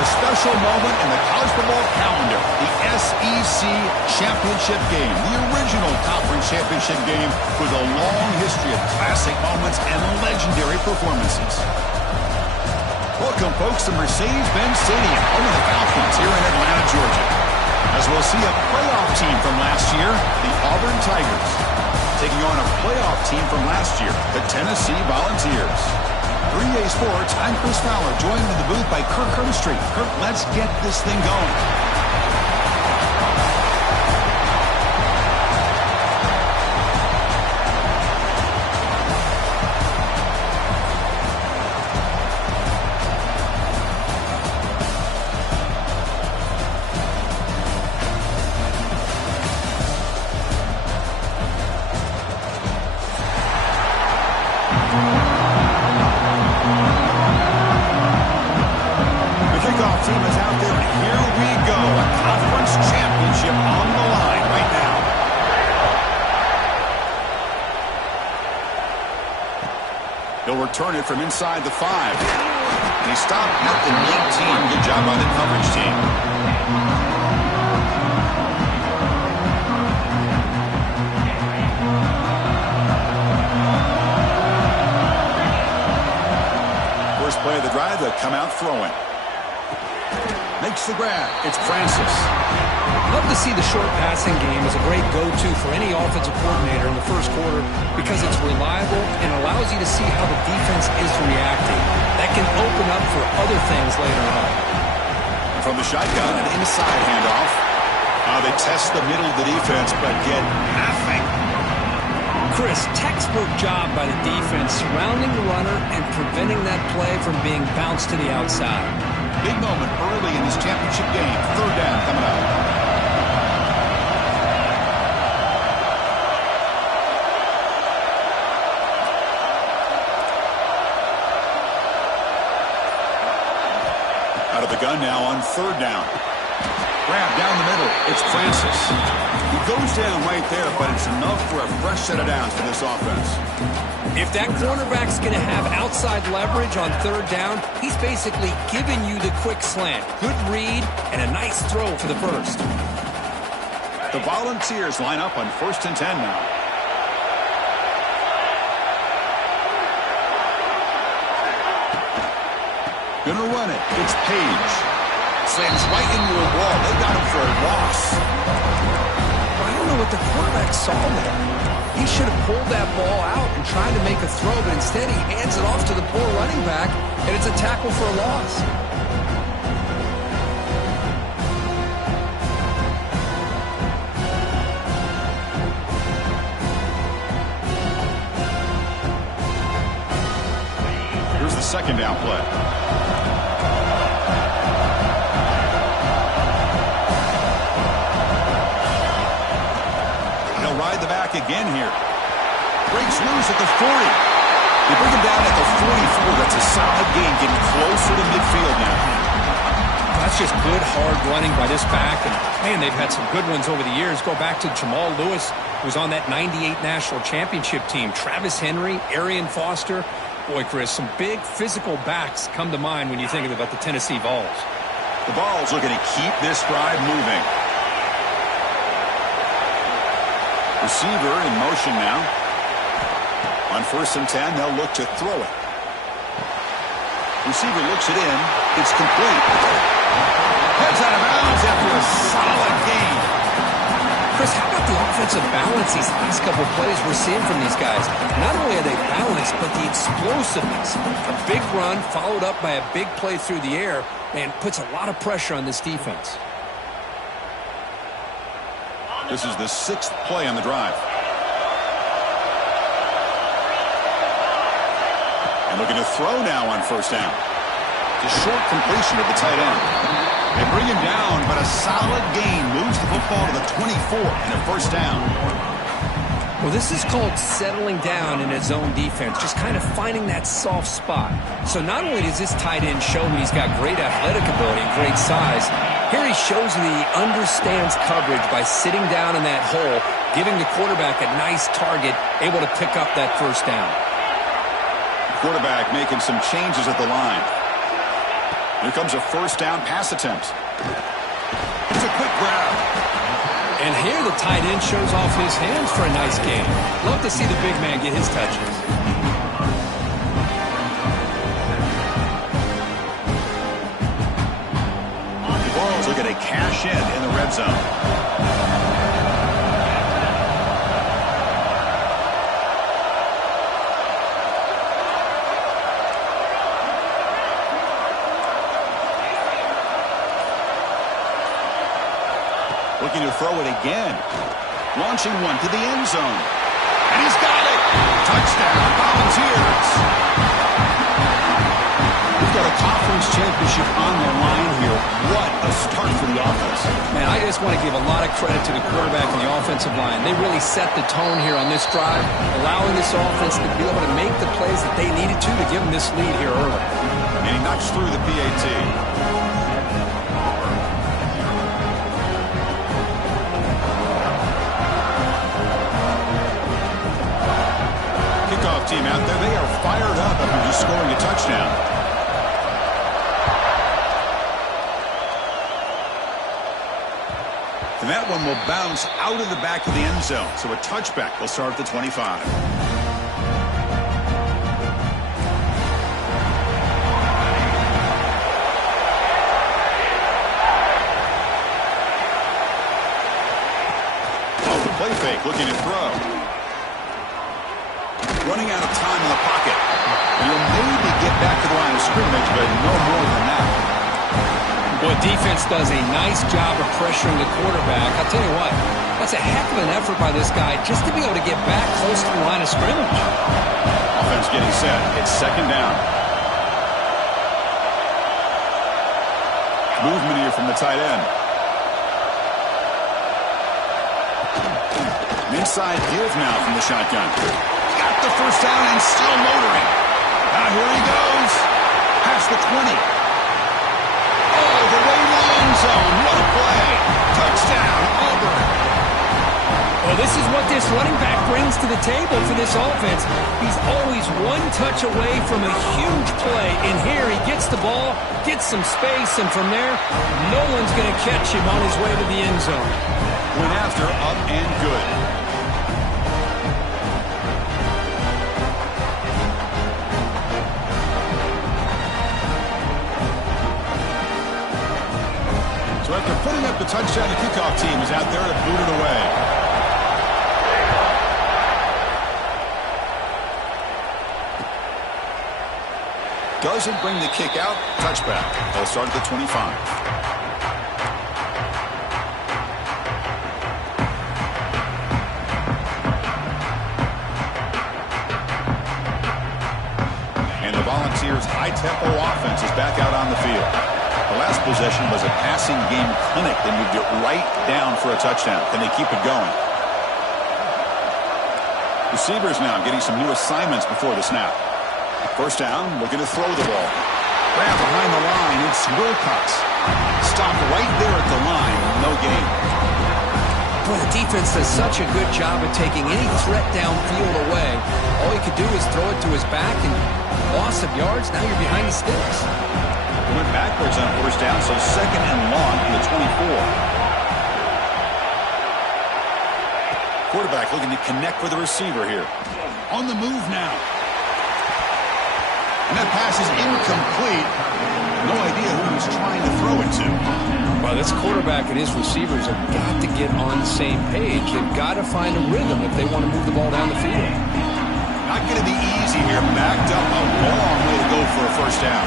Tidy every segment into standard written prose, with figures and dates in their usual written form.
a special moment in the college football calendar, the SEC Championship game, the original conference championship game with a long history of classic moments and legendary performances. Welcome, folks, to Mercedes-Benz Stadium, home of the Falcons here in Atlanta, Georgia. As we'll see a playoff team from last year, the Auburn Tigers, taking on a playoff team from last year, the Tennessee Volunteers. 3A Sports, I'm Chris Fowler, joined in the booth by Kirk Herbstreit. Kirk, let's get this thing going. Team is out there, and here we go. A conference championship on the line right now. He'll return it from inside the 5. And he stopped at the 19. Good job by the coverage team. First play of the drive, they'll come out throwing. Makes the grab. It's Francis. Love to see the short passing game as a great go-to for any offensive coordinator in the first quarter because it's reliable and allows you to see how the defense is reacting. That can open up for other things later on. From the shotgun, an inside handoff. They test the middle of the defense, but get nothing. Chris, textbook job by the defense surrounding the runner and preventing that play from being bounced to the outside. Big moment early in this championship game. Third down coming up. Out of the gun now on third down. Grab down the middle. It's Francis. He goes down right there, but it's enough for a fresh set of downs for this offense. If that cornerback's going to have outside leverage on third down, he's basically giving you the quick slant. Good read and a nice throw for the first. The Volunteers line up on 1st and 10 now. Gonna run it. It's Page. Slams right into a wall. They got him for a loss. I don't know what the quarterback saw there. He should have pulled that ball out and tried to make a throw, but instead he hands it off to the poor running back, and it's a tackle for a loss. Here's the second down play. Ride the back again here. Breaks loose at the 40. They bring him down at the 44. That's a solid gain, getting closer to midfield now. That's just good, hard running by this back. And, man, they've had some good ones over the years. Go back to Jamal Lewis, who was on that 98 national championship team. Travis Henry, Arian Foster. Boy, Chris, some big physical backs come to mind when you think about the Tennessee Vols. The Vols looking to keep this drive moving. Receiver in motion now. On 1st and 10, they'll look to throw it. Receiver looks it in. It's complete. Heads out of bounds after a solid gain. Chris, how about the offensive balance these last couple of plays we're seeing from these guys? Not only are they balanced, but the explosiveness. A big run followed up by a big play through the air, and puts a lot of pressure on this defense. This is the 6th play on the drive. And looking to throw now on 1st down. It's a short completion to the tight end. They bring him down, but a solid gain moves the football to the 24 and a 1st down. Well, this is called settling down in his own defense, just kind of finding that soft spot. So not only does this tight end show that he's got great athletic ability and great size, here he shows that he understands coverage by sitting down in that hole, giving the quarterback a nice target, able to pick up that 1st down. Quarterback making some changes at the line. Here comes a first down pass attempt. It's a quick grab. And here the tight end shows off his hands for a nice game. Love to see the big man get his touches. The Royals look at a cash in the red zone. Looking to throw it again. Launching one to the end zone. And he's got it. Touchdown, Volunteers. We've got a conference championship on the line here. What a start for the offense. Man, I just want to give a lot of credit to the quarterback and the offensive line. They really set the tone here on this drive, allowing this offense to be able to make the plays that they needed to give them this lead here early. And he knocks through the PAT. Team out there, they are fired up after just scoring a touchdown. And that one will bounce out of the back of the end zone. So a touchback will start at the 25. Oh, the play fake, looking to throw. Running out of time in the pocket. He'll maybe get back to the line of scrimmage, but no more than that. Well, defense does a nice job of pressuring the quarterback. I'll tell you what, that's a heck of an effort by this guy just to be able to get back close to the line of scrimmage. Offense getting set. It's second down. Movement here from the tight end. An inside give now from the shotgun. Got the first down and still motoring. Now here he goes. Past the 20. Oh, the way to the end zone. What a play. Touchdown, Auburn. Well, this is what this running back brings to the table for this offense. He's always one touch away from a huge play. And here he gets the ball, gets some space, and from there, no one's going to catch him on his way to the end zone. Went after, up and good. So after putting up the touchdown, the kickoff team is out there to boot it away. Doesn't bring the kick out. Touchback. They'll start at the 25. And the Volunteers' high-tempo offense is back out on the field. The last possession was a passing game clinic. They moved it right down for a touchdown. Can they keep it going? Receivers now getting some new assignments before the snap. First down, looking to throw the ball. Grab behind the line, it's Wilcox. Stopped right there at the line, no gain. Boy, the defense does such a good job of taking any threat downfield away. All he could do is throw it to his back, and loss of yards, now you're behind the sticks. Went backwards on first down, so second and long from the 24. Quarterback looking to connect with the receiver here. On the move now. And that pass is incomplete. No idea who he's trying to throw it to. Well, this quarterback and his receivers have got to get on the same page. They've got to find a rhythm if they want to move the ball down the field. Not going to be easy here. Backed up a long way to go for a first down.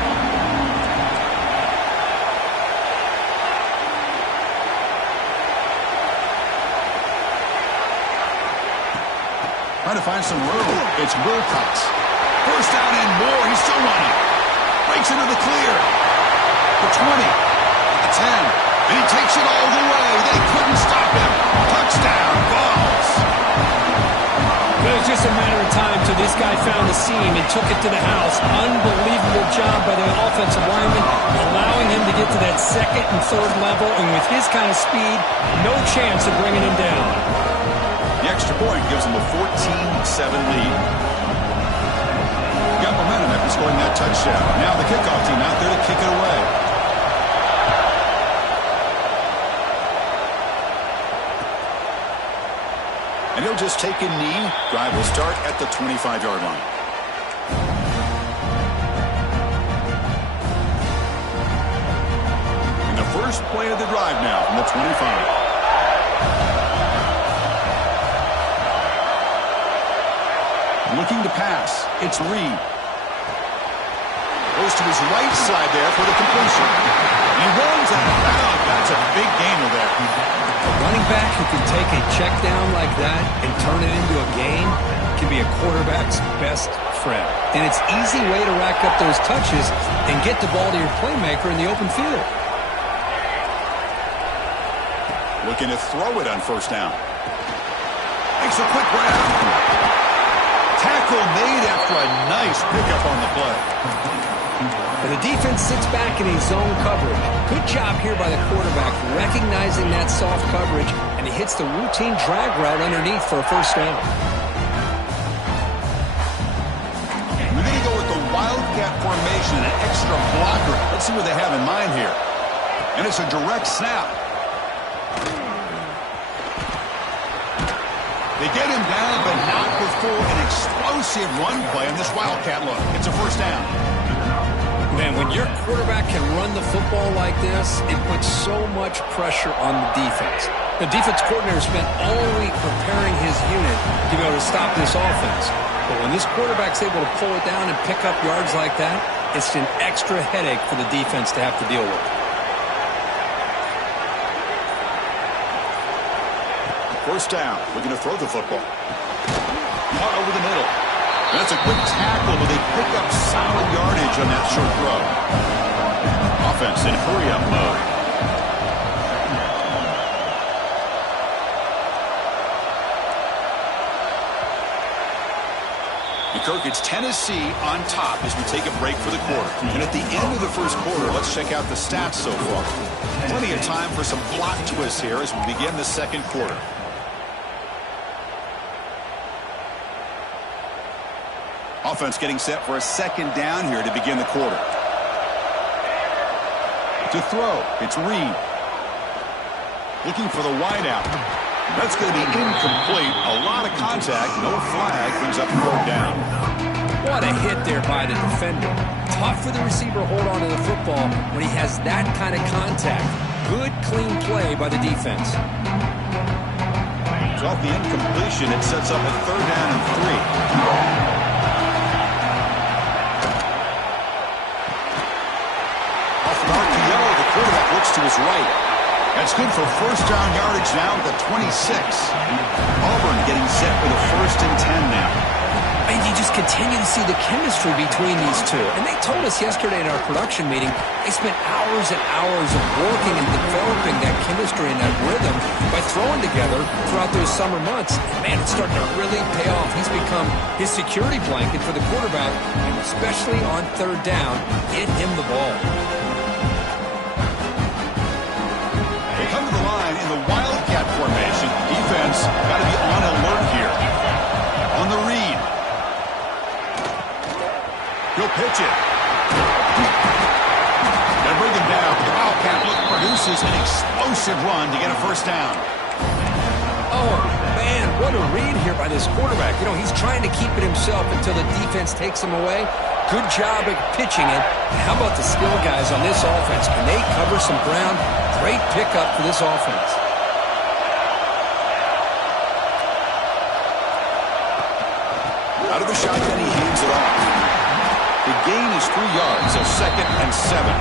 Trying to find some room. It's Wilcox. First down and more. He's still running. Breaks into the clear. The 20. The 10. And he takes it all the way. They couldn't stop him. Touchdown, Vols. It was just a matter of time till this guy found the seam and took it to the house. Unbelievable job by the offensive lineman, allowing him to get to that second and third level. And with his kind of speed, no chance of bringing him down. The extra point gives them a 14-7 lead. Got momentum after scoring that touchdown. Now the kickoff team out there to kick it away. And he'll just take a knee. Drive will start at the 25-yard line. And the first play of the drive now from the 25. Looking to pass. It's Reed. Goes to his right side there for the completion. He runs out of bounds. That's a big gainer there. A running back who can take a check down like that and turn it into a gain can be a quarterback's best friend. And it's an easy way to rack up those touches and get the ball to your playmaker in the open field. Looking to throw it on first down. Makes a quick grab. Tackle made after a nice pickup on the play. And the defense sits back in a zone coverage. Good job here by the quarterback recognizing that soft coverage, and he hits the routine drag route underneath for a first down. We're going to go with the Wildcat formation, an extra blocker. Let's see what they have in mind here. And it's a direct snap. They get him down, but not before an explosive run play on this Wildcat look. It's a first down. Man, when your quarterback can run the football like this, it puts so much pressure on the defense. The defense coordinator spent all week preparing his unit to be able to stop this offense. But when this quarterback's able to pull it down and pick up yards like that, it's an extra headache for the defense to have to deal with. First down. Looking to throw the football. Caught over the middle. That's a quick tackle, but they pick up solid yardage on that short throw. Offense in hurry-up mode. And Kirk, it's Tennessee on top as we take a break for the quarter. And at the end of the first quarter, let's check out the stats so far. Plenty of time for some plot twists here as we begin the second quarter. Offense getting set for a second down here to begin the quarter. To throw, it's Reed. Looking for the wideout. That's going to be incomplete. A lot of contact, no flag, brings up third down. What a hit there by the defender. Tough for the receiver to hold on to the football when he has that kind of contact. Good, clean play by the defense. So off the incompletion, it sets up a third down and 3. Quarterback looks to his right. That's good for first down yardage now at the 26. Auburn getting set for the 1st and 10 now. And you just continue to see the chemistry between these two. And they told us yesterday in our production meeting, they spent hours and hours of working and developing that chemistry and that rhythm by throwing together throughout those summer months. And man, it's starting to really pay off. He's become his security blanket for the quarterback, and especially on third down, get him the ball. Come to the line in the Wildcat formation. Defense got to be on alert here. On the read. He'll pitch it. They'll bring him down. The Wildcat look produces an explosive run to get a first down. Oh, man, what a read here by this quarterback. You know, he's trying to keep it himself until the defense takes him away. Good job at pitching it. How about the skill guys on this offense? Can they cover some ground? Great pickup for this offense. Out of the shotgun, he hands it off. The gain is 3 yards, so 2nd and 7.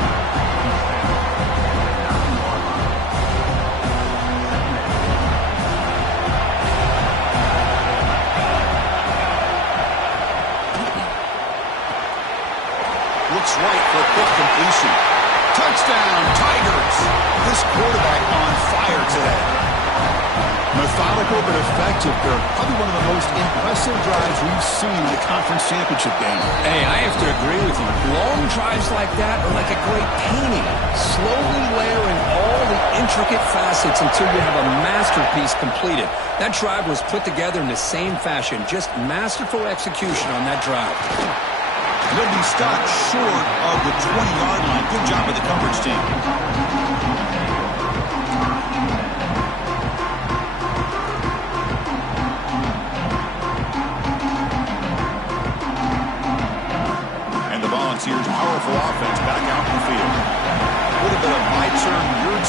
Looks right for a quick completion. Touchdown, Tigers! This quarterback on fire today. Methodical but effective, Kirk. Probably one of the most impressive drives we've seen in the conference championship game. Hey, I have to agree with you. Long drives like that are like a great painting. Slowly layering all the intricate facets until you have a masterpiece completed. That drive was put together in the same fashion. Just masterful execution on that drive. They'll be stopped short of the 20-yard line. Good job by the coverage team.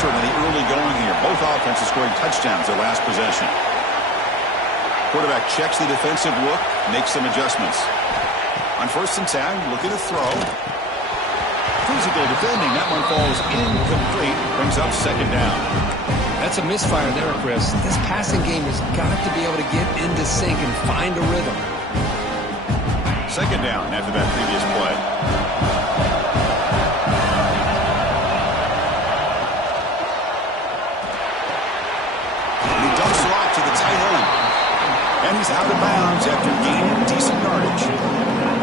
certainly the early going here. Both offenses scoring touchdowns their last possession. Quarterback checks the defensive look, makes some adjustments. On 1st and 10, looking to throw. Physical defending. That one falls incomplete. Brings up 2nd down. That's a misfire there, Chris. This passing game has got to be able to get into sync and find a rhythm. 2nd down after that previous play. He dumps it off to the tight end. And he's out of bounds after gaining decent yardage.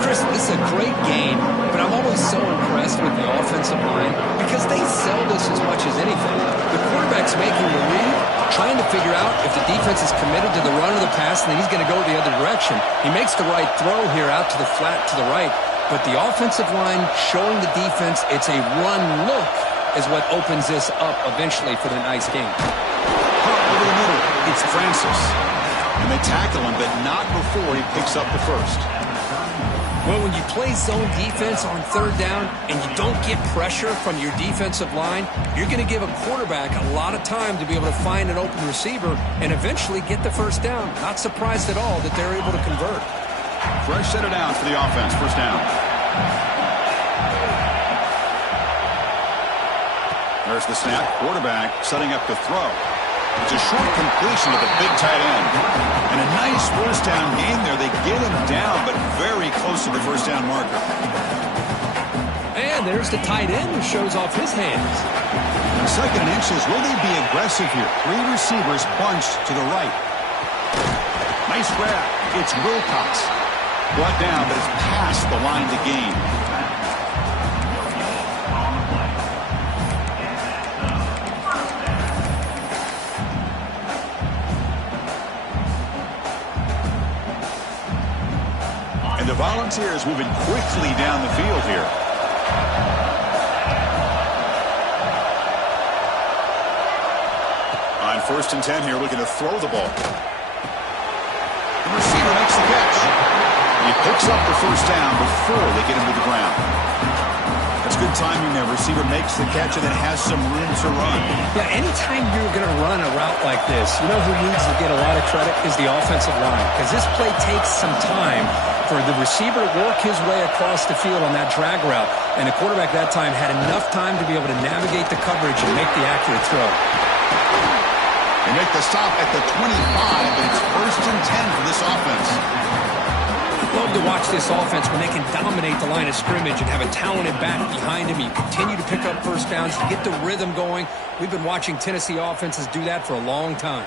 Chris, this is a great game, but I'm always so impressed with the offensive line because they sell this as much as anything. The quarterback's making the read, trying to figure out if the defense is committed to the run or the pass, and then he's going to go the other direction. He makes the right throw here out to the flat to the right, but the offensive line showing the defense it's a run look is what opens this up eventually for the nice game. Over the middle, it's Francis. And they tackle him, but not before he picks up the first. Well, when you play zone defense on 3rd down and you don't get pressure from your defensive line, you're going to give a quarterback a lot of time to be able to find an open receiver and eventually get the 1st down. Not surprised at all that they're able to convert. Fresh set of downs for the offense. 1st down. There's the snap. Quarterback setting up to throw. It's a short completion to the big tight end. And a nice 1st down gain there. They get him down, but very close to the 1st down marker. And there's the tight end who shows off his hands. 2nd and inches. Will they be aggressive here? 3 receivers bunched to the right. Nice grab. It's Wilcox. Brought down, but it's past the line to gain. The Volunteers moving quickly down the field here. On 1st and 10 here, looking to throw the ball. The receiver makes the catch. He picks up the 1st down before they get him to the ground. That's good timing there. Receiver makes the catch and then has some room to run. Yeah, anytime you're going to run a route like this, you know who needs to get a lot of credit is the offensive line, because this play takes some time for the receiver to work his way across the field on that drag route, and the quarterback that time had enough time to be able to navigate the coverage and make the accurate throw. They make the stop at the 25, but it's 1st and 10 for this offense. Love to watch this offense when they can dominate the line of scrimmage and have a talented back behind him. You continue to pick up 1st downs, you get the rhythm going. We've been watching Tennessee offenses do that for a long time.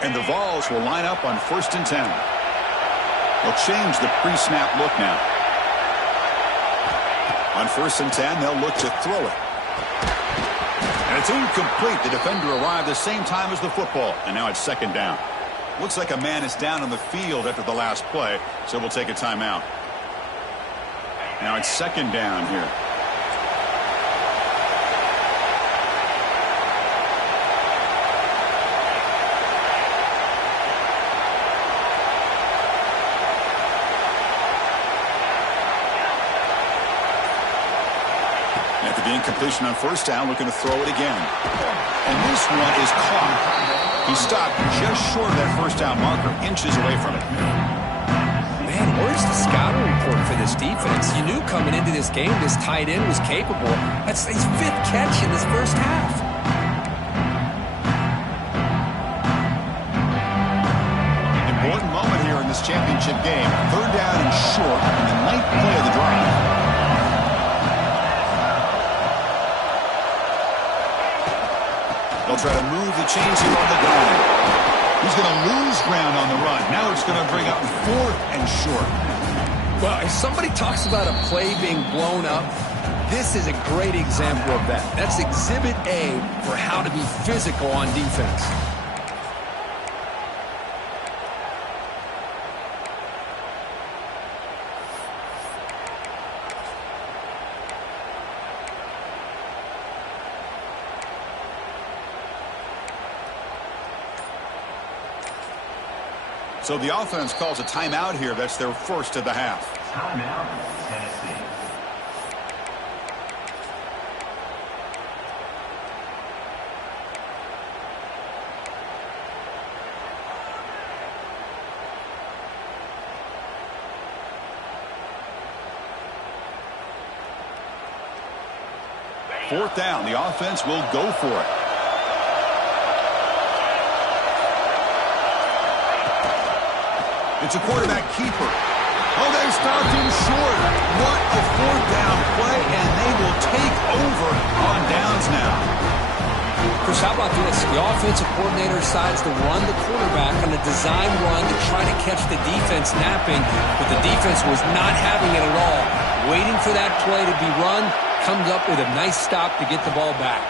And the Vols will line up on 1st and 10. They'll change the pre-snap look now. On 1st and 10, they'll look to throw it. And it's incomplete. The defender arrived the same time as the football. And now it's 2nd down. Looks like a man is down on the field after the last play, so we'll take a timeout. Now it's 2nd down here. After the incompletion on 1st down, looking to throw it again. And this one is caught. He stopped just short of that 1st down marker, inches away from it. Man, where's the scouting report for this defense? You knew coming into this game this tight end was capable. That's his 5th catch in this 1st half. Important moment here in this championship game. 3rd down and short in the 9th play of the drive. They'll try to move the chains here on the ground. He's going to lose ground on the run. Now it's going to bring up 4th and short. Well, if somebody talks about a play being blown up, this is a great example of that. That's Exhibit A for how to be physical on defense. So the offense calls a timeout here. That's their 1st of the half. Timeout, Tennessee. 4th down. The offense will go for it. It's a quarterback keeper. Oh, they stopped him short. What a 4th down play, and they will take over on downs now. Chris, how about this? The offensive coordinator decides to run the quarterback on a design run to try to catch the defense napping, but the defense was not having it at all. Waiting for that play to be run, comes up with a nice stop to get the ball back.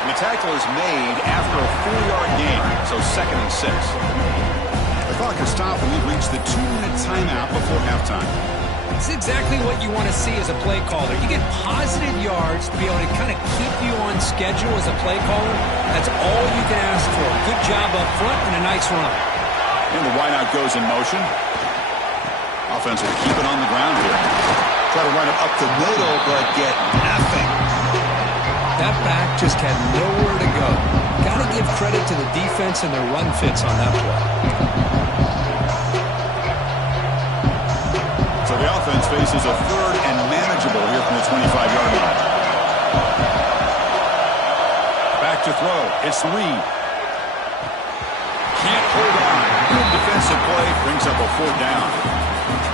And the tackle is made after a 4-yard gain, so 2nd and 6. The clock has stopped, and we've reached the 2-minute timeout before halftime. It's exactly what you want to see as a play caller. You get positive yards to be able to kind of keep you on schedule as a play caller. That's all you can ask for. Good job up front and a nice run. And the wideout goes in motion. Offense will keep it on the ground here. Try to run it up the middle, but get nothing. That back just had nowhere to go. Got to give credit to the defense and their run fits on that play. So the offense faces a 3rd and manageable here from the 25-yard line. Back to throw. It's Reed. Can't hold on. Good defensive play. Brings up a 4th down.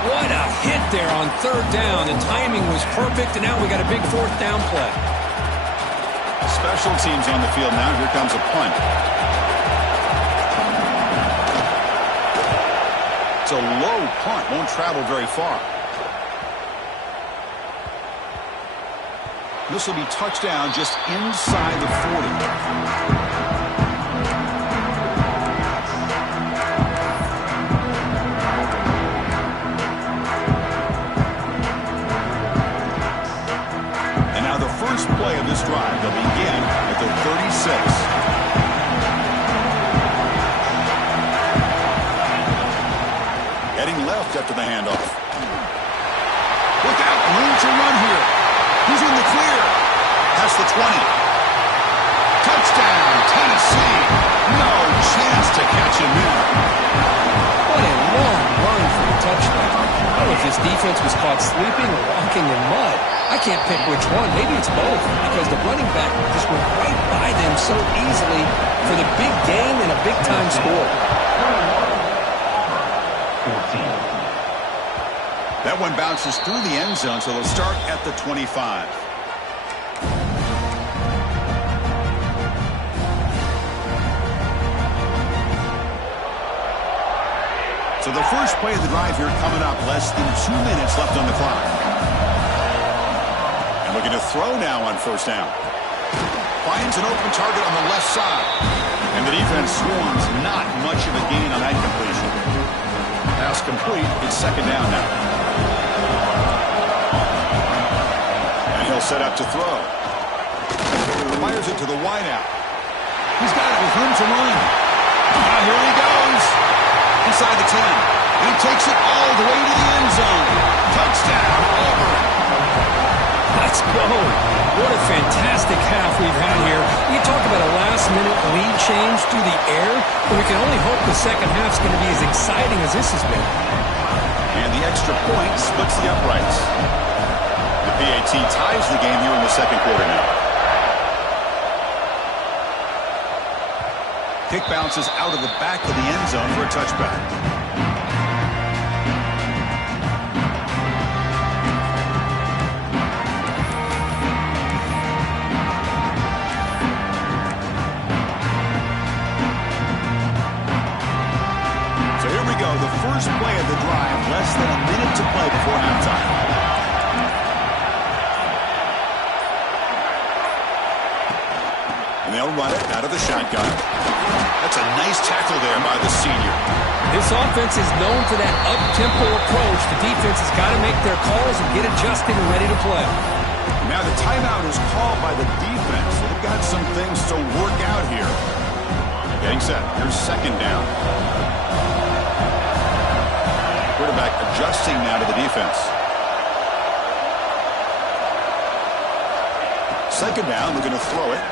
What a hit there on 3rd down. The timing was perfect, and now we got a big 4th down play. Special teams on the field now. Here comes a punt. It's a low punt. Won't travel very far. This will be touchdown just inside the 40. First play of this drive. They'll begin at the 36. Heading left after the handoff. Look out, room to run here. He's in the clear. Past the 20. Touchdown, Tennessee. No chance to catch him there. What a long run for a touchdown. I don't know if his defense was caught sleeping or walking in mud. I can't pick which one. Maybe it's both, because the running back just went right by them so easily for the big gain and a big-time score. That one bounces through the end zone, so they'll start at the 25. So the first play of the drive here coming up. Less than 2 minutes left on the clock. And looking to throw now on 1st down. Finds an open target on the left side. And the defense swarms. Not much of a gain on that completion. Pass complete. It's 2nd down now. And he'll set up to throw. Fires it to the wideout. He's got it with room to run. Here he goes. Inside the 10. And he takes it all the way to the end zone. Touchdown, Auburn. Let's go. What a fantastic half we've had here. You talk about a last-minute lead change through the air, but we can only hope the second half's going to be as exciting as this has been. And the extra point splits the uprights. The PAT ties the game here in the 2nd quarter now. Kick bounces out of the back of the end zone for a touchback. So here we go, the first play of the drive, less than a minute to play before halftime. And they'll run it out of the shotgun. That's a nice tackle there by the senior. This offense is known for that up-tempo approach. The defense has got to make their calls and get adjusted and ready to play. Now the timeout is called by the defense. They've got some things to work out here. Getting set. Here's 2nd down. Quarterback adjusting now to the defense. 2nd down. We're going to throw it.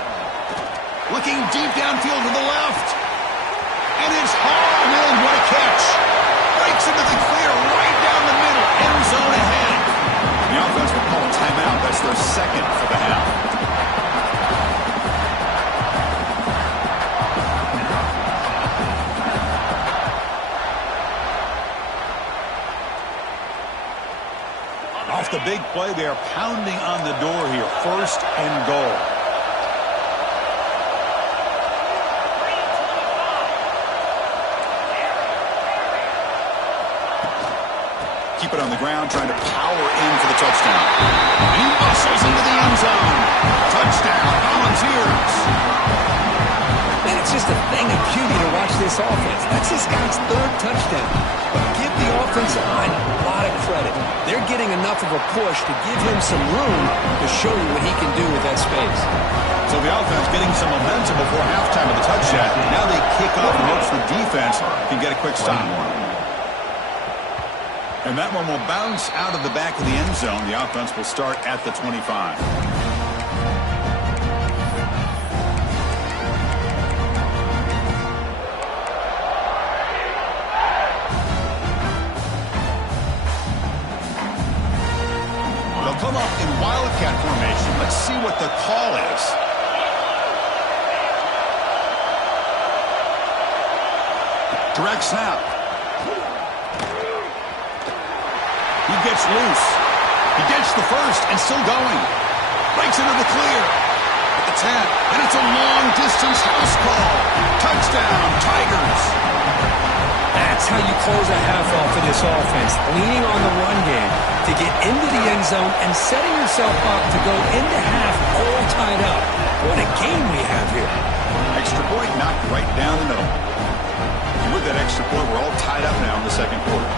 Looking deep downfield to the left. And it's hauled in. What a catch. Breaks into the clear right down the middle. End zone ahead. The offense will call a timeout. their second for the half. Off the big play, they are pounding on the door here. 1st and goal. Keep it on the ground, trying to power in for the touchdown. He muscles into the end zone. Touchdown, Volunteers. And it's just a thing of beauty to watch this offense. That's this guy's 3rd touchdown. But give the offensive line a lot of credit. They're getting enough of a push to give him some room to show you what he can do with that space. So the offense getting some momentum before halftime of the touchdown. Now they kick off and hopes the defense can get a quick stop. And that one will bounce out of the back of the end zone. The offense will start at the 25. They'll come up in Wildcat formation. Let's see what the call is. Direct snap. He gets loose. He gets the first and still going. Breaks into the clear. At the 10. And it's a long-distance house call. Touchdown, Tigers. That's how you close a half off of this offense. Leaning on the run game to get into the end zone and setting yourself up to go into half all tied up. What a game we have here. Extra point knocked right down the middle. And with that extra point, we're all tied up now in the second quarter.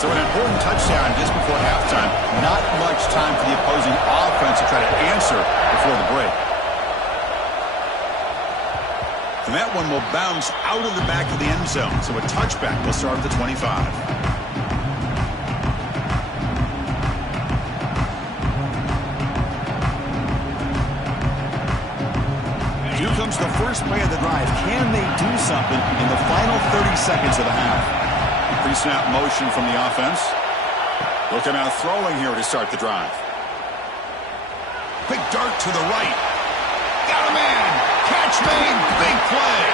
So an important touchdown just before halftime. Not much time for the opposing offense to try to answer before the break. And that one will bounce out of the back of the end zone. So a touchback will start at the 25. Here comes the first play of the drive. Can they do something in the final 30 seconds of the half? Pre-snap motion from the offense. Looking out throwing here to start the drive. Big dart to the right. Got a man. Catch made. Big play.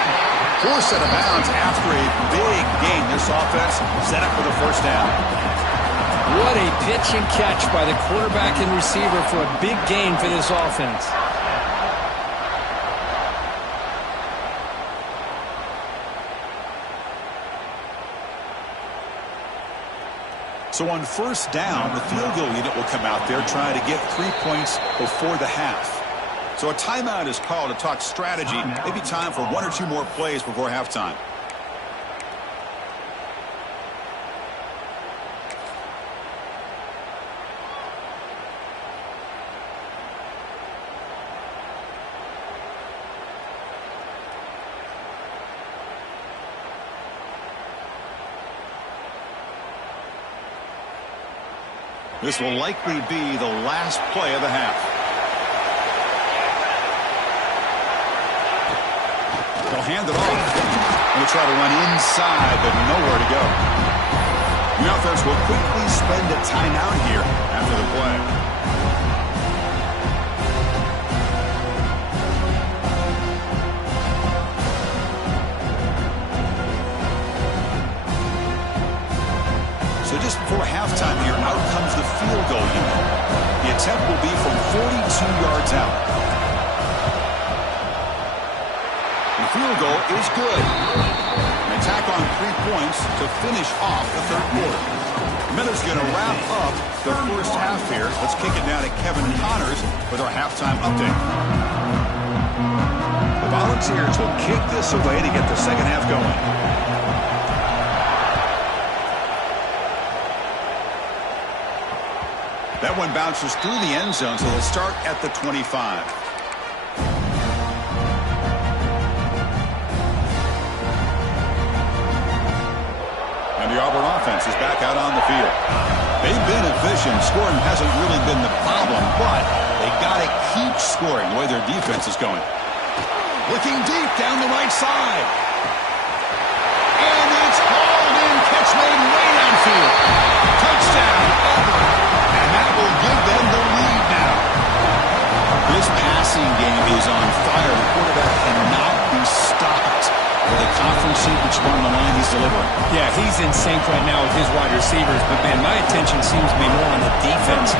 Forced out of bounds after a big gain. This offense set up for the first down. What a pitch and catch by the quarterback and receiver for a big gain for this offense. So on first down, the field goal unit will come out there trying to get 3 points before the half. So a timeout is called to talk strategy. Maybe time for 1 or 2 more plays before halftime. This will likely be the last play of the half. They'll hand it off. They'll try to run inside, but nowhere to go. The offense will quickly spend a timeout here after the play. So just before halftime here, out comes the field goal unit. The attempt will be from 42 yards out. The field goal is good. An attack on 3 points to finish off the third quarter. Miller's going to wrap up the first half here. Let's kick it down to Kevin Connors with our halftime update. The Volunteers will kick this away to get the second half going. That one bounces through the end zone, so they'll start at the 25. And the Auburn offense is back out on the field. They've been efficient. Scoring hasn't really been the problem, but they got to keep scoring the way their defense is going. Looking deep down the right side. And it's hauled in. Catch made way downfield. Touchdown. He's in sync right now with his wide receivers, but, man, my attention seems to be more on the defense.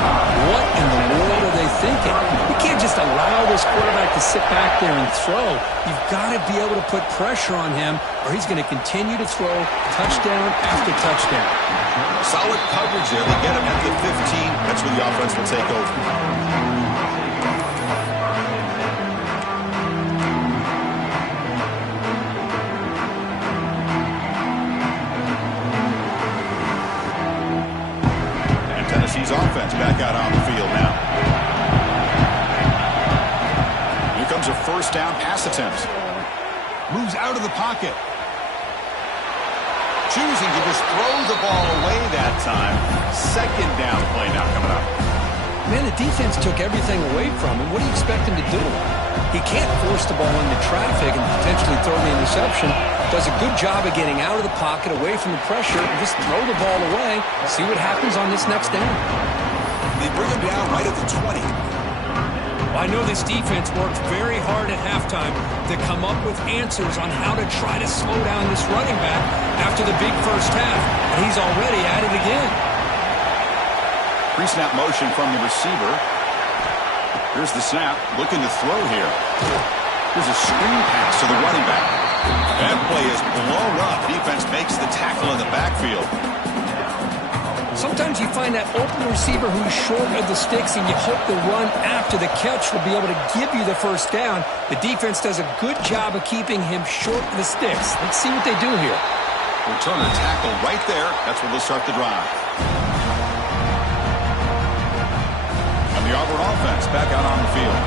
What in the world are they thinking? You can't just allow this quarterback to sit back there and throw. You've got to be able to put pressure on him, or he's going to continue to throw touchdown after touchdown. Solid coverage there. They get him at the 15. That's where the offense will take over. Tennessee's offense back out on the field now. Here comes a first down pass attempt. Moves out of the pocket. Choosing to just throw the ball away that time. Second down play now coming up. Man, the defense took everything away from him. What do you expect him to do? He can't force the ball into traffic and potentially throw the interception. Does a good job of getting out of the pocket, away from the pressure, and just throw the ball away. See what happens on this next down. They bring him down right at the 20. Well, I know this defense worked very hard at halftime to come up with answers on how to try to slow down this running back after the big first half. And he's already at it again. Pre-snap motion from the receiver. Here's the snap. Looking to throw here. Here's a screen pass to the running back. That play is blown up. Defense makes the tackle in the backfield. Sometimes you find that open receiver who's short of the sticks, and you hope the run after the catch will be able to give you the first down. The defense does a good job of keeping him short of the sticks. Let's see what they do here. Returner tackle right there. That's where they'll start the drive. And the Auburn offense back out on the field.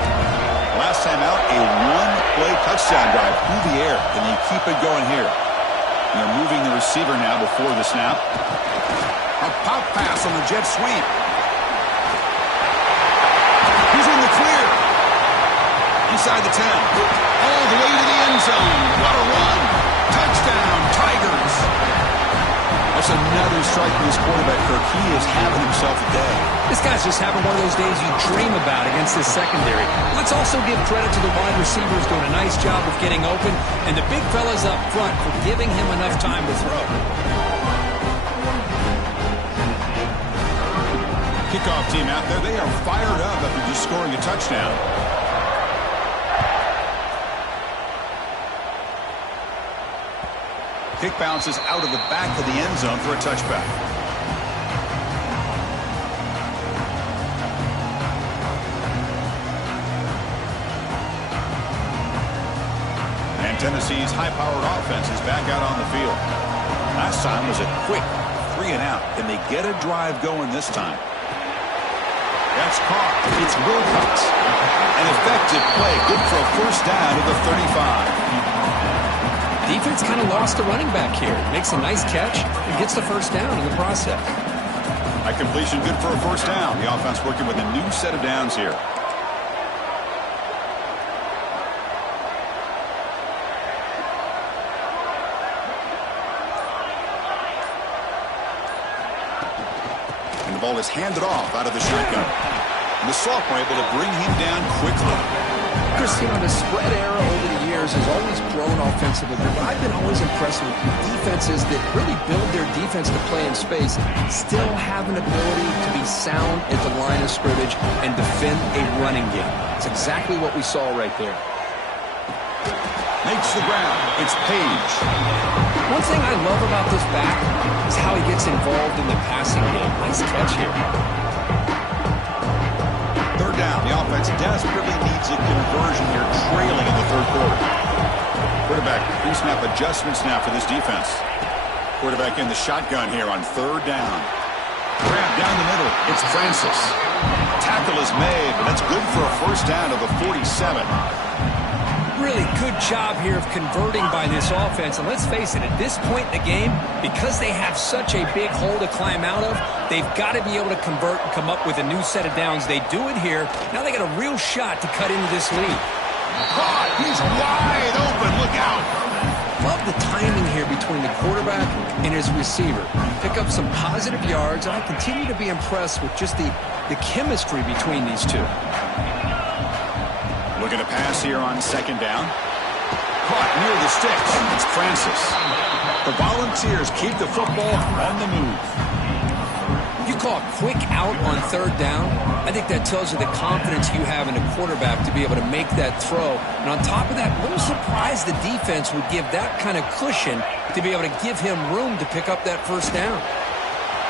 Last time out, a one-play touchdown drive through the air. Can you keep it going here? And they're moving the receiver now before the snap. A pop pass on the jet sweep. He's in the clear. Inside the 10. All the way to the end zone. What a run. Touchdown, Tigers. That's another strike from this quarterback, Kirk. He is having himself a day. This guy's just having one of those days you dream about against this secondary. Let's also give credit to the wide receivers doing a nice job of getting open, and the big fellas up front for giving him enough time to throw. Kickoff team out there, they are fired up after just scoring a touchdown. Kick bounces out of the back of the end zone for a touchback. And Tennessee's high-powered offense is back out on the field. Last time was a quick 3 and out. Can they get a drive going this time? That's caught. It's Wilcox. An effective play. Good for a first down at the 35. Defense kind of lost the running back here. Makes a nice catch and gets the first down in the process. That completion good for a first down. The offense working with a new set of downs here. And the ball is handed off out of the shotgun. And the sophomore able to bring him down quickly. Chris, you know, the spread era over the years has always grown offensively, but I've been always impressed with defenses that really build their defense to play in space, still have an ability to be sound at the line of scrimmage and defend a running game. It's exactly what we saw right there. Makes the ground. It's Page. One thing I love about this back is how he gets involved in the passing game. Nice catch here. Third down. The offense desperately needs a conversion here, trailing in the third quarter. Quarterback pre-snap adjustment snap for this defense. Quarterback in the shotgun here on third down. Grab down the middle. It's Francis. Tackle is made, but that's good for a first down to the 47. Really good job here of converting by this offense. And let's face it, at this point in the game, because they have such a big hole to climb out of, they've got to be able to convert and come up with a new set of downs. They do it here. Now they got a real shot to cut into this lead. Caught. He's wide open. Look out. Love the timing here between the quarterback and his receiver. Pick up some positive yards, and I continue to be impressed with just the chemistry between these two. Looking to pass here on second down. Caught near the sticks. It's Francis. The Volunteers keep the football on the move. You call a quick out on third down, I think that tells you the confidence you have in a quarterback to be able to make that throw. And on top of that, a little surprised the defense would give that kind of cushion to be able to give him room to pick up that first down.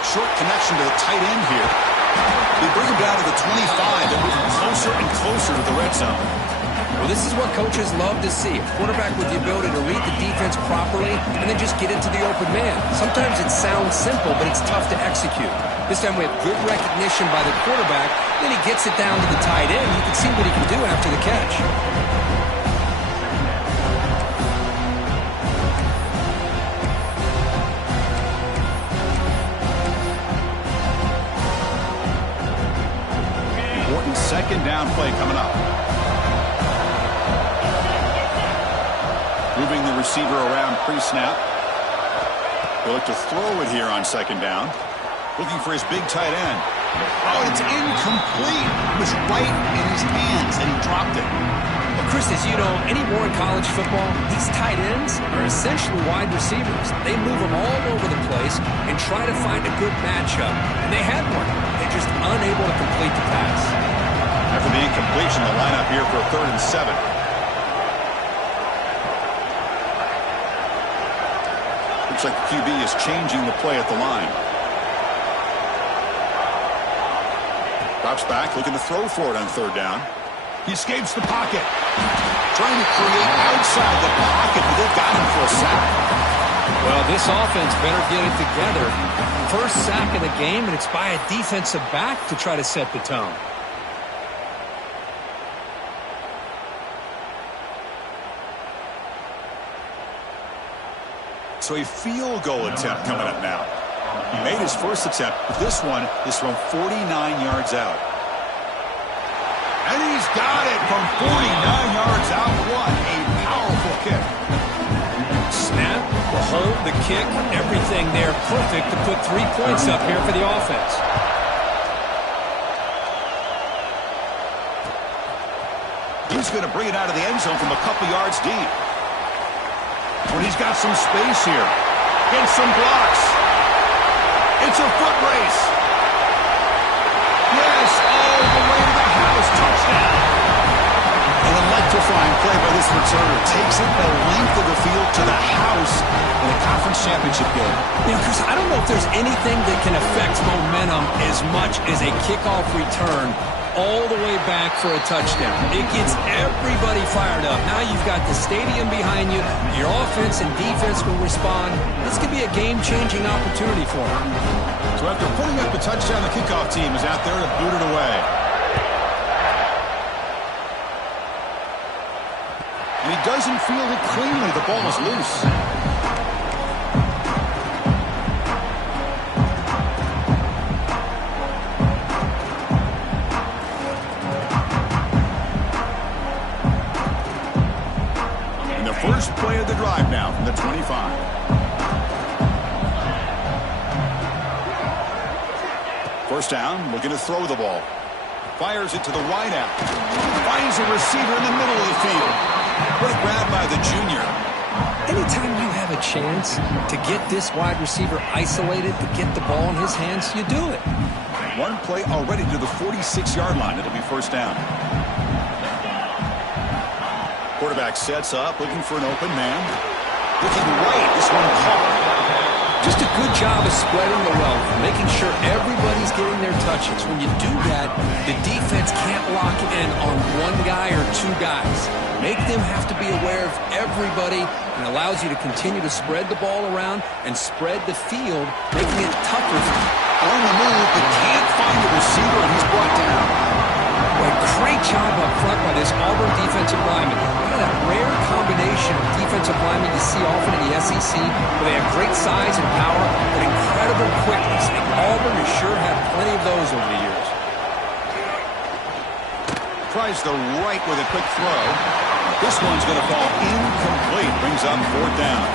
Short connection to the tight end here. They bring him down to the 25. They're moving closer and closer to the red zone. Well, this is what coaches love to see. A quarterback with the ability to read the defense properly and then just get into the open man. Sometimes it sounds simple, but it's tough to execute. This time we have good recognition by the quarterback. Then he gets it down to the tight end. You can see what he can do after the catch. Important second down play coming up. Moving the receiver around pre-snap. He'll look to throw it here on second down. Looking for his big tight end. Oh, it's incomplete. It was right in his hands, and he dropped it. Well, Chris, as you know, anymore in college football, these tight ends are essentially wide receivers. They move them all over the place and try to find a good matchup. And they had one. They're just unable to complete the pass. After the incompletion, the lineup here for a 3rd and 7. Looks like the QB is changing the play at the line. Drops back, looking to throw for it on 3rd down. He escapes the pocket. Trying to create outside the pocket, but they've got him for a sack. Well, this offense better get it together. First sack of the game, and it's by a defensive back to try to set the tone. So a field goal attempt coming up now. He made his first attempt. This one is from 49 yards out. And he's got it from 49 yards out. What a powerful kick. Snap, the hold, the kick, everything there perfect to put 3 points up here for the offense. He's going to bring it out of the end zone from a couple yards deep. When he's got some space here. Gets some blocks. It's a foot race. Yes, all the way to the house. Touchdown. An electrifying play by this returner. Takes it the length of the field to the house in a conference championship game. You know, Chris, I don't know if there's anything that can affect momentum as much as a kickoff return all the way back for a touchdown. It gets everybody fired up. Now you've got the stadium behind you. Your offense and defense will respond. This could be a game-changing opportunity for them. So after putting up the touchdown, the kickoff team is out there to boot it away. And he doesn't field it cleanly. The ball is loose. First play of the drive now from the 25. First down, looking to throw the ball. Fires it to the right out. Finds a receiver in the middle of the field. What a grab by the junior. Anytime you have a chance to get this wide receiver isolated, to get the ball in his hands, you do it. One play already to the 46-yard line. It'll be first down. Quarterback sets up, looking for an open man. Looking right, this one caught. Just a good job of spreading the wealth, making sure everybody's getting their touches. When you do that, the defense can't lock in on one guy or 2 guys. Make them have to be aware of everybody, and allows you to continue to spread the ball around and spread the field, making it tougher. On the move, but can't find the receiver, and he's brought down. Boy, great job up front by this Auburn defensive lineman. Look at that rare combination of defensive linemen you see often in the SEC, where they have great size and power, but incredible quickness. And Auburn has sure had plenty of those over the years. Tries the right with a quick throw. This one's going to fall incomplete. Brings up 4th down.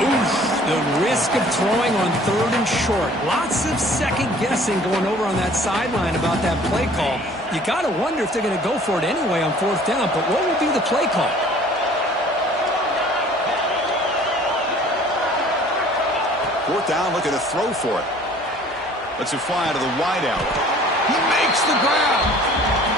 Oof, the risk of throwing on 3rd and short. Lots of second guessing going over on that sideline about that play call. You got to wonder if they're going to go for it anyway on 4th down, but what will be the play call? fourth down, looking to throw for it. Lets it fly out of the wideout. He makes the grab.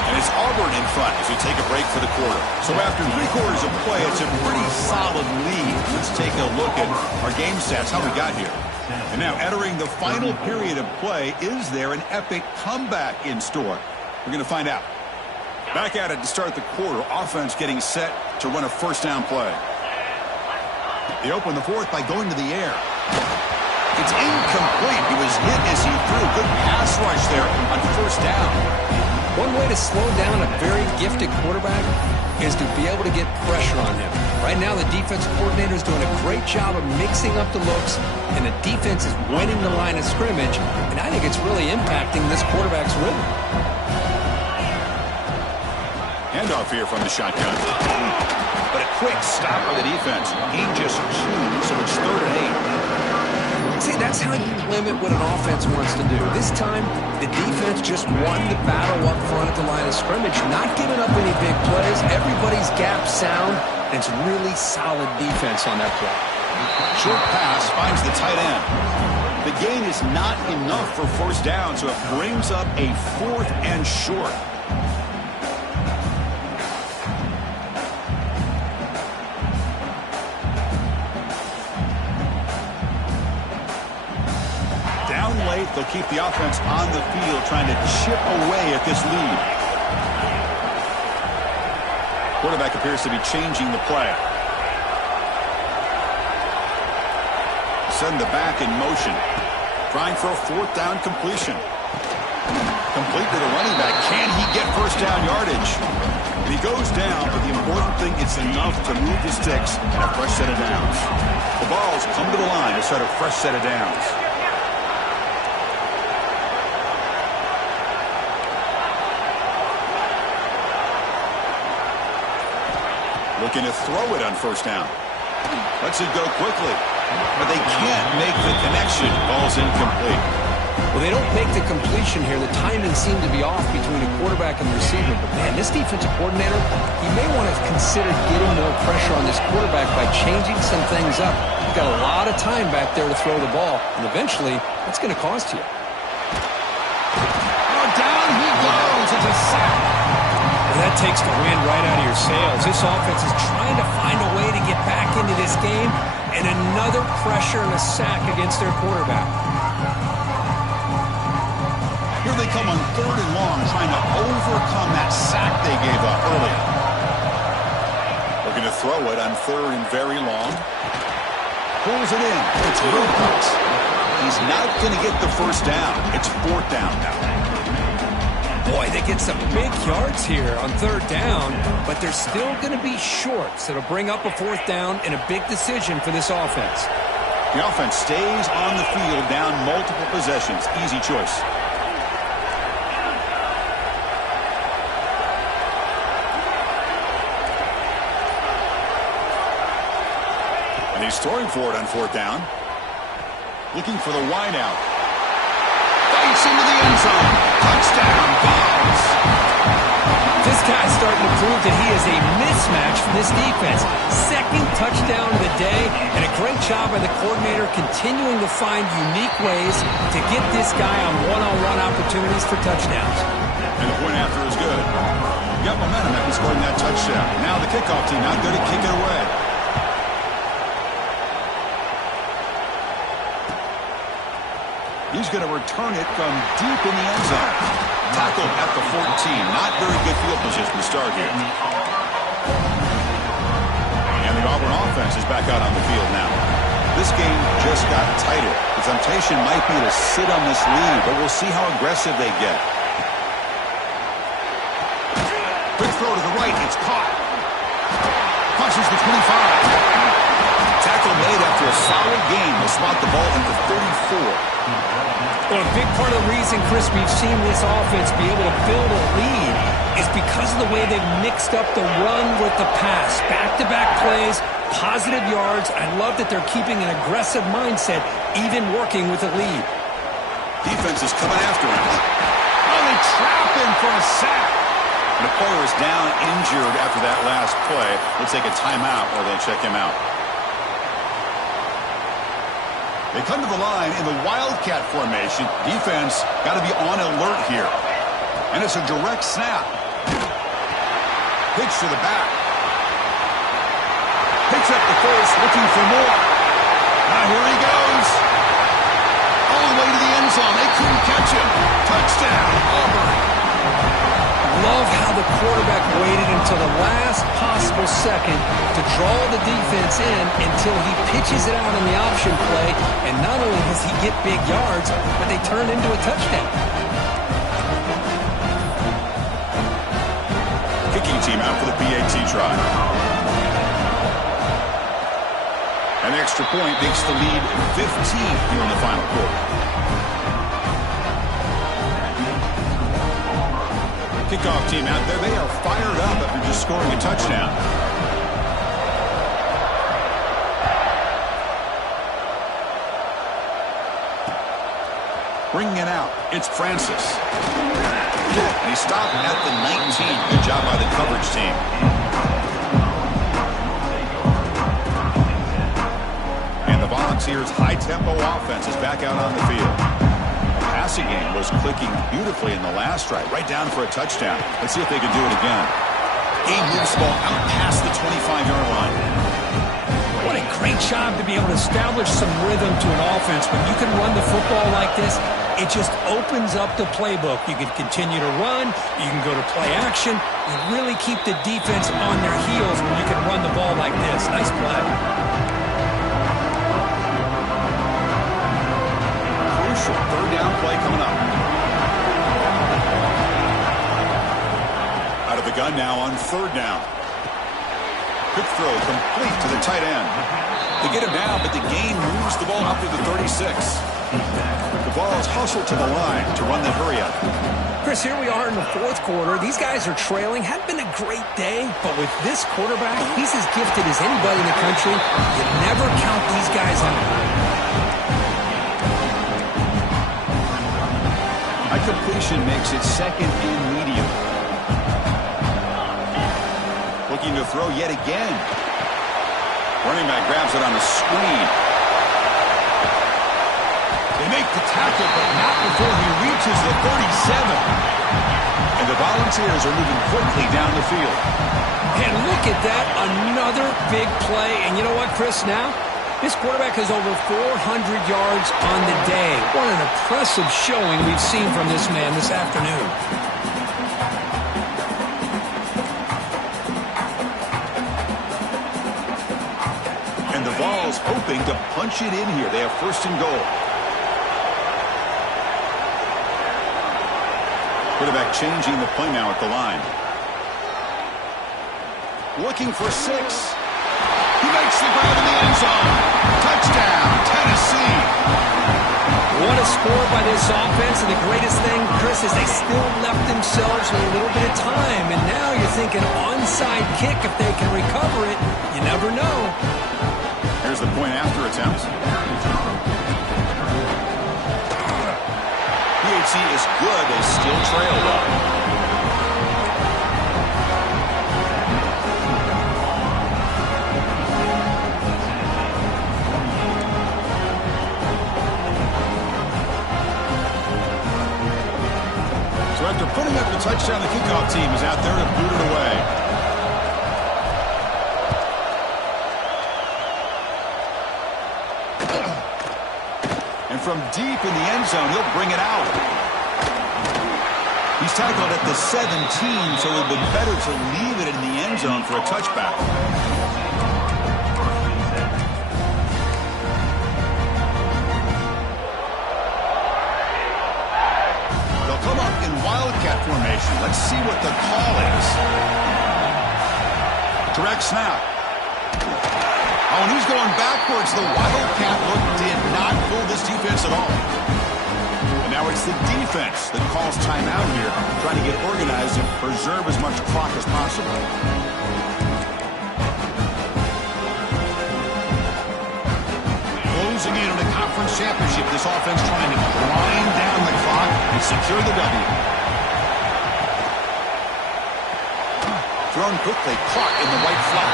And it's Auburn in front as we take a break for the quarter. So after 3 quarters of play, it's a pretty solid lead. Let's take a look at our game stats, how we got here. And now entering the final period of play, is there an epic comeback in store? We're going to find out. Back at it to start the quarter. Offense getting set to run a first down play. They open the fourth by going to the air. It's incomplete. He was hit as he threw. Good pass rush there on first down. One way to slow down a very gifted quarterback is to be able to get pressure on him. Right now, the defensive coordinator is doing a great job of mixing up the looks, and the defense is winning the line of scrimmage, and I think it's really impacting this quarterback's rhythm. Handoff here from the shotgun. But a quick stop by the defense. He just chewed, so it's 3rd and 8. See, that's how you limit what an offense wants to do. This time, the defense just won the battle up front at the line of scrimmage, not giving up any big plays. Everybody's gap sound, and it's really solid defense on that play. Short pass finds the tight end. The gain is not enough for first down, so it brings up a 4th and short. Late, they'll keep the offense on the field trying to chip away at this lead. Quarterback appears to be changing the play. Send the back in motion. Trying for a 4th down completion. Complete to the running back. Can he get first down yardage? And he goes down, but the important thing, it's enough to move the sticks and a fresh set of downs. The balls come to the line to start a fresh set of downs. Looking to throw it on first down. Lets it go quickly. But they can't make the connection. Ball's incomplete. Well, they don't make the completion here. The timing seemed to be off between the quarterback and the receiver. But, man, this defensive coordinator, he may want to consider getting more pressure on this quarterback by changing some things up. You've got a lot of time back there to throw the ball. And eventually, that's going to cost you. Oh, down he goes. It's a sack. Well, that takes the wind right out of your sails. This offense is trying to find a way to get back into this game, and another pressure and a sack against their quarterback. Here they come on 3rd and long, trying to overcome that sack they gave up earlier. Looking to throw it on 3rd and very long. Pulls it in. It's Wilcox. He's not going to get the first down. It's 4th down now. Boy, they get some big yards here on 3rd down, but they're still going to be short, so it'll bring up a 4th down and a big decision for this offense. The offense stays on the field down multiple possessions. Easy choice. And he's throwing for it on 4th down. Looking for the wideout. Fights into the end zone. Touchdown, Vols. This guy's starting to prove that he is a mismatch for this defense. 2nd touchdown of the day, and a great job by the coordinator continuing to find unique ways to get this guy on one-on-one opportunities for touchdowns. And the point after is good. Got momentum after scoring that touchdown. Now the kickoff team out there to kick it away. He's going to return it from deep in the end zone. Tackled at the 14. Not very good field position to start here. And the Auburn offense is back out on the field now. This game just got tighter. The temptation might be to sit on this lead, but we'll see how aggressive they get. Quick throw to the right. It's caught. Crosses the 25. Tackle made after a solid game. They'll spot the ball at the 34. Well, a big part of the reason, Chris, we've seen this offense be able to build a lead is because of the way they've mixed up the run with the pass. Back-to-back plays, positive yards. I love that they're keeping an aggressive mindset, even working with a lead. Defense is coming after him. Oh, they trap him for a sack. And the player is down injured after that last play. They'll take a timeout while they check him out. They come to the line in the Wildcat formation. Defense got to be on alert here. And it's a direct snap. Pitch to the back. Picks up the first, looking for more. Now here he goes. All the way to the end zone. They couldn't catch him. Touchdown, Auburn. Love how the quarterback waited until the last possible second to draw the defense in until he pitches it out on the option play. And not only does he get big yards, but they turn into a touchdown. Kicking team out for the PAT try. An extra point makes the lead 15 here in the final quarter. Kickoff team out there. They are fired up after just scoring a touchdown. Bringing it out. It's Francis. And he stopped at the 19. Good job by the coverage team. And the Volunteers' high-tempo offense is back out on the field. Passing game was clicking beautifully in the last drive, right down for a touchdown. Let's see if they can do it again. Gabe moves the ball out past the 25-yard line. What a great job to be able to establish some rhythm to an offense. When you can run the football like this, it just opens up the playbook. You can continue to run. You can go to play action. You really keep the defense on their heels when you can run the ball like this. Nice play. Third down play coming up. Out of the gun now on third down. Quick throw complete to the tight end. They get him down, but the gain moves the ball up to the 36. The ball is hustled to the line to run the hurry up. Chris, here we are in the fourth quarter. These guys are trailing. Hadn't been a great day, but with this quarterback, he's as gifted as anybody in the country. You never count these guys out. Completion makes it second and medium. Looking to throw yet again. Running back grabs it on the screen. They make the tackle, but not before he reaches the 37. And the Volunteers are moving quickly down the field. And look at that, another big play. And you know what, Chris, now? This quarterback has over 400 yards on the day. What an impressive showing we've seen from this man this afternoon. And the Vols hoping to punch it in here. They have first and goal. Quarterback changing the play now at the line. Looking for 6. He makes the grab in the end zone. Touchdown, Tennessee. What a score by this offense. And the greatest thing, Chris, is they still left themselves with a little bit of time. And now you're thinking onside kick. If they can recover it, you never know. Here's the point after attempt. PAT is good. They still trail though. After putting up the touchdown, the kickoff team is out there to boot it away. And from deep in the end zone, he'll bring it out. He's tackled at the 17, so it would have been better to leave it in the end zone for a touchback. Wildcat formation. Let's see what the call is. Direct snap. Oh, and he's going backwards. The Wildcat look did not fool this defense at all. And now it's the defense that calls timeout here, trying to get organized and preserve as much clock as possible. Closing in on the conference championship, this offense trying to grind down the clock and secure the W. Thrown quickly, caught in the white flat.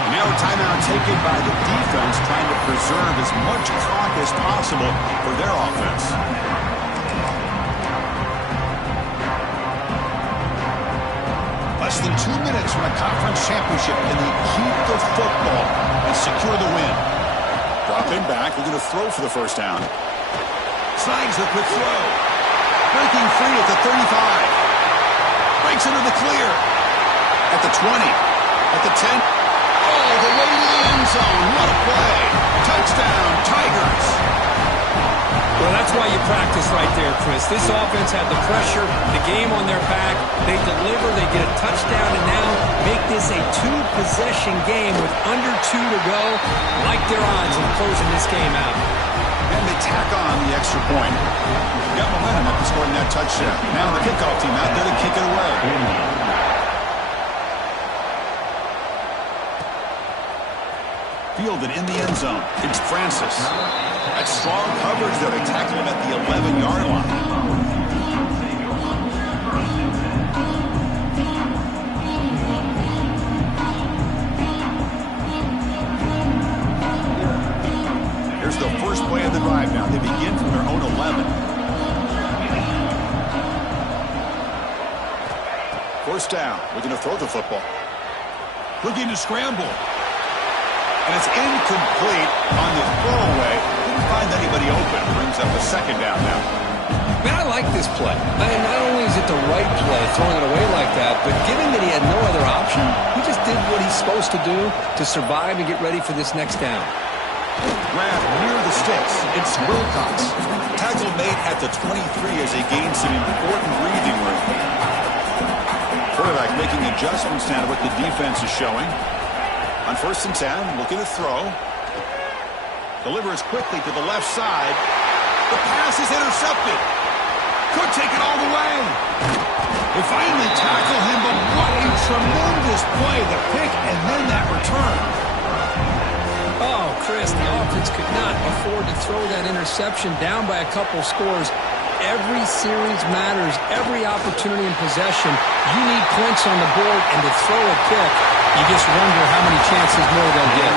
And now a timeout taken by the defense, trying to preserve as much clock as possible for their offense. Less than 2 minutes from a conference championship. Can they keep the football and secure the win? Dropping back, looking to throw for the first down. Slides the quick throw. Breaking free at the 35. Breaks into the clear. At the 20. At the 10. All the way to the end zone. What a play. Touchdown, Tigers. Well, that's why you practice right there, Chris. This offense had the pressure, the game on their back. They deliver, they get a touchdown, and now make this a two-possession game with under 2 to go. Like their odds of closing this game out. And they tack on the extra point. Got momentum after scoring that touchdown. Now the kickoff team out there to kick it away. Fielded in the end zone. It's Francis. That's strong coverage there. They tackle him at the 11-yard line. Here's the first play of the drive now. They begin from their own 11. First down. Looking to throw the football. Looking to scramble. And it's incomplete on the throwaway. Didn't find anybody open. Brings up a second down now. Man, I like this play. Not only is it the right play, throwing it away like that, but given that he had no other option, he just did what he's supposed to do to survive and get ready for this next down. Grab near the sticks. It's Wilcox. Tackle made at the 23 as they gain some important breathing room. Quarterback making adjustments now to what the defense is showing. On 1st and 10, looking to throw. Delivers quickly to the left side. The pass is intercepted. Could take it all the way. They finally tackle him, but what a tremendous play. The pick and then that return. Oh, Chris, the offense could not afford to throw that interception down by a couple scores. Every series matters. Every opportunity in possession. You need points on the board, and to throw a pick, you just wonder how many chances more they'll get.